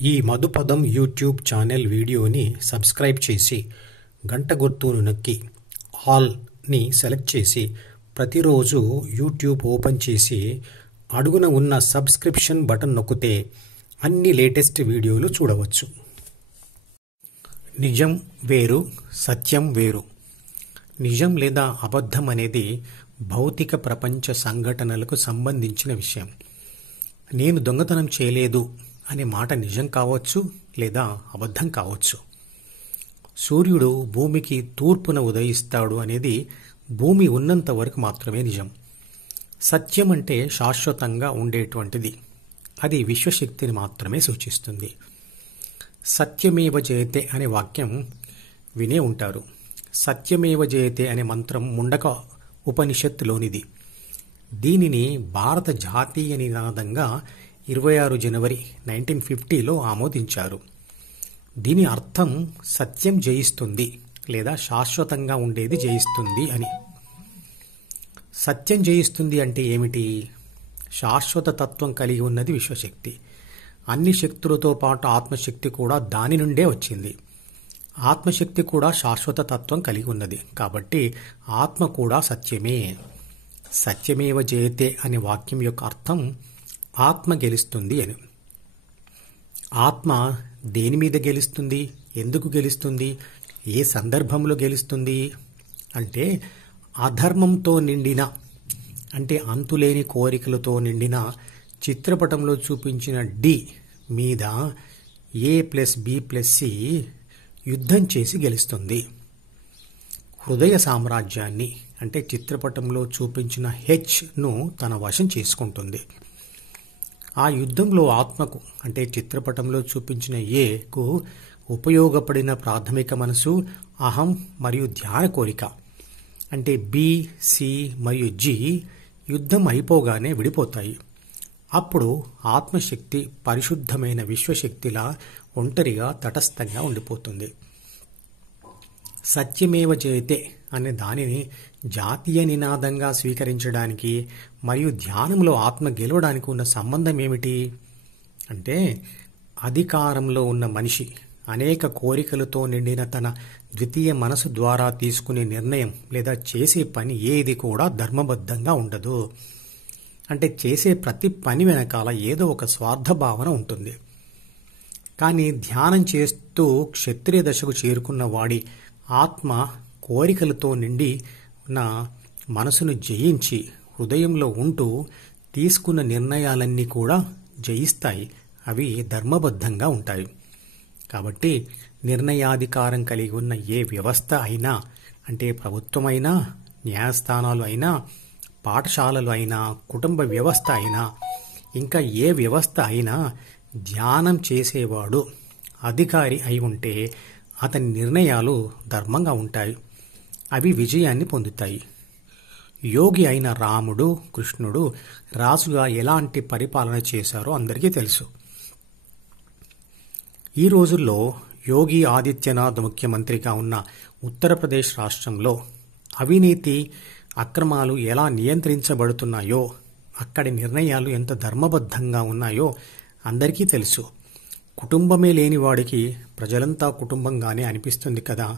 ఈ మధుపదం YouTube channel వీడియోని subscribe చేసి గంట గుర్తును నొక్కి ఆల్ని సెలెక్ట్ చేసి ప్రతిరోజు యూట్యూబ్ ఓపెన్ చేసి అడుగున ఉన్న సబ్స్క్రిప్షన్ బటన్ నొక్కితే అన్ని లేటెస్ట్ వీడియోలు చూడవచ్చు. నిజం వేరు, సత్యం వేరు. నిజం లేదా అబద్ధం అనేది భౌతిక ప్రపంచ సంఘటనలకు సంబంధించిన విషయం. నేను దొంగతనం చేయలేదు అనే మాట నిజం కావచ్చు లేదా అబద్ధం కావచ్చు. సూర్యుడు భూమికి తూర్పున ఉదయిస్తాడు అనేది భూమి ఉన్నంత వరకు మాత్రమే నిజం. సత్యం అంటే శాశ్వతంగా ఉండేటువంటిది. అది విశ్వశక్తిని మాత్రమే సూచిస్తుంది. సత్యమేవ జయతే అనే వాక్యం వినే ఉంటారు. సత్యమేవ జయతే అనే మంత్రం ముండక ఉపనిషత్తులోనిది. దీనిని భారత జాతీయ నినాదంగా 26 జనవరి 1950లో ఆమోదించారు. దీని అర్థం సత్యం జయిస్తుంది లేదా శాశ్వతంగా ఉండేది జయిస్తుంది అని. సత్యం జయిస్తుంది అంటే ఏమిటి? శాశ్వత తత్వం కలిగి ఉన్నది విశ్వశక్తి. అన్ని శక్తులతో పాటు ఆత్మశక్తి కూడా దాని నుండే వచ్చింది. ఆత్మశక్తి కూడా శాశ్వత తత్వం కలిగి ఉన్నది. కాబట్టి ఆత్మ కూడా సత్యమే. సత్యమేవ జయతే అనే వాక్యం యొక్క అర్థం ఆత్మ గెలుస్తుంది అని. ఆత్మ దేని మీద గెలుస్తుంది? ఎందుకు గెలుస్తుంది? ఏ సందర్భంలో గెలుస్తుంది? అంటే అధర్మంతో నిండిన, అంటే అంతులేని కోరికలతో నిండిన చిత్రపటంలో చూపించిన డి మీద A+B+C యుద్ధం చేసి గెలుస్తుంది. హృదయ సామ్రాజ్యాన్ని, అంటే చిత్రపటంలో చూపించిన హెచ్ను తన వశం చేసుకుంటుంది. ఆ యుద్ధంలో ఆత్మకు, అంటే చిత్రపటంలో చూపించిన ఏకు ఉపయోగపడిన ప్రాథమిక మనసు, అహం మరియు ధ్యాన కోరిక, అంటే B, C మరియు G యుద్ధం అయిపోగానే విడిపోతాయి. అప్పుడు ఆత్మశక్తి పరిశుద్ధమైన విశ్వశక్తిలా ఒంటరిగా తటస్థంగా ఉండిపోతుంది. సత్యమేవ జయతే అనే దానిని జాతీయ నినాదంగా స్వీకరించడానికి మరియు ధ్యానంలో ఆత్మ గెలవడానికి ఉన్న సంబంధం ఏమిటి? అంటే అధికారంలో ఉన్న మనిషి అనేక కోరికలతో నిండిన తన ద్వితీయ మనసు ద్వారా తీసుకునే నిర్ణయం లేదా చేసే పని ఏది కూడా ధర్మబద్ధంగా ఉండదు. అంటే చేసే ప్రతి పని వెనకాల ఏదో ఒక స్వార్థ భావన ఉంటుంది. కానీ ధ్యానం చేస్తూ క్షత్రియ దశకు చేరుకున్న వాడి ఆత్మ కోరికలతో నిండి ఉన్న మనసును జయించి హృదయంలో ఉంటూ తీసుకున్న నిర్ణయాలన్నీ కూడా జయిస్తాయి. అవి ధర్మబద్ధంగా ఉంటాయి. కాబట్టి నిర్ణయాధికారం కలిగి ఉన్న ఏ వ్యవస్థ అయినా, అంటే ప్రభుత్వమైనా, న్యాయస్థానాలు అయినా, పాఠశాలలు అయినా, కుటుంబ వ్యవస్థ అయినా, ఇంకా ఏ వ్యవస్థ అయినా ధ్యానం చేసేవాడు అధికారి అయి ఉంటే అతని నిర్ణయాలు ధర్మంగా ఉంటాయి. అవి విజయాన్ని పొందుతాయి. యోగి అయిన రాముడు, కృష్ణుడు రాజుగా ఎలాంటి పరిపాలన చేశారో అందరికీ తెలుసు. ఈ రోజుల్లో యోగి ఆదిత్యనాథ్ ముఖ్యమంత్రిగా ఉన్న ఉత్తరప్రదేశ్ రాష్ట్రంలో అవినీతి, అక్రమాలు ఎలా నియంత్రించబడుతున్నాయో, అక్కడి నిర్ణయాలు ఎంత ధర్మబద్ధంగా ఉన్నాయో అందరికీ తెలుసు. కుటుంబమే లేని వాడికి ప్రజలంతా కుటుంబంగానే అనిపిస్తుంది కదా.